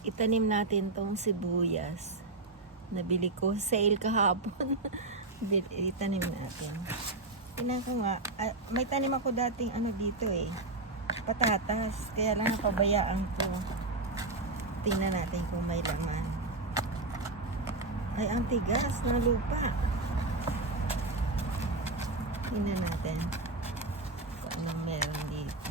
itanim natin tong sibuyas. Nabili ko, sale kahapon. Itanim natin. Tingnan ko nga, may tanim ako dating ano dito patatas, kaya lang napabayaan ko. Tingnan natin kung may laman. Ay, ang tigas ng lupa. Tingnan natin kung anong meron dito.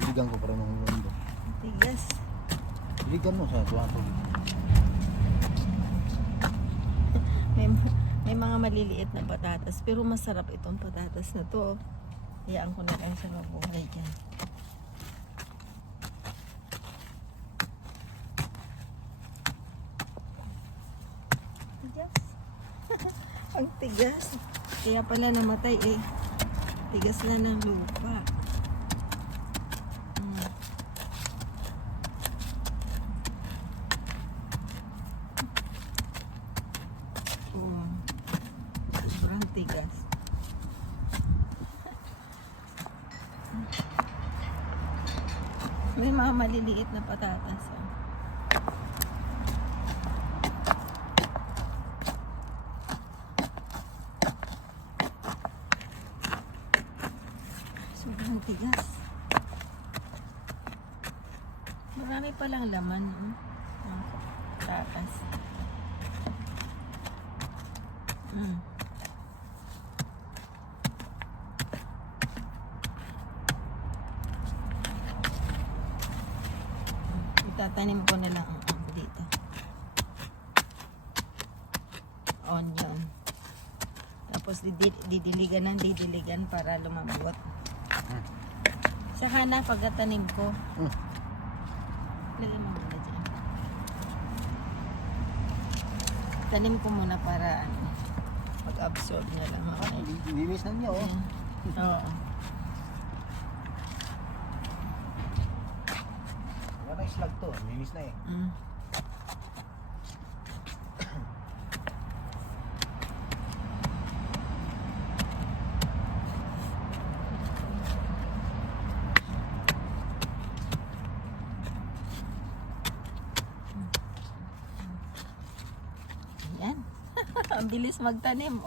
Biligan ko para mahulong doon. Tigas. Biligan mo sa tuwa ko. May mga maliliit na patatas, pero masarap itong patatas na to. Hayaan ko na lang siya mabuhay dyan. Tigas. Ang tigas. Kaya pala namatay Tigas na ng lupa. Sobrang tigas. May mga maliliit na patatas. Sobrang tigas. Marami palang laman. Mga patatas. Itatanim ko na lang ang dito. Onion. Tapos didiligan ng didiligan para lumambot. Saka na pagkatanim ko. Lagyan mo muna dyan. Tanim ko muna para mag-absorb na lang. Linis na niya Oo. Wala na slag to, linis na Yan. Ang bilis magtanim.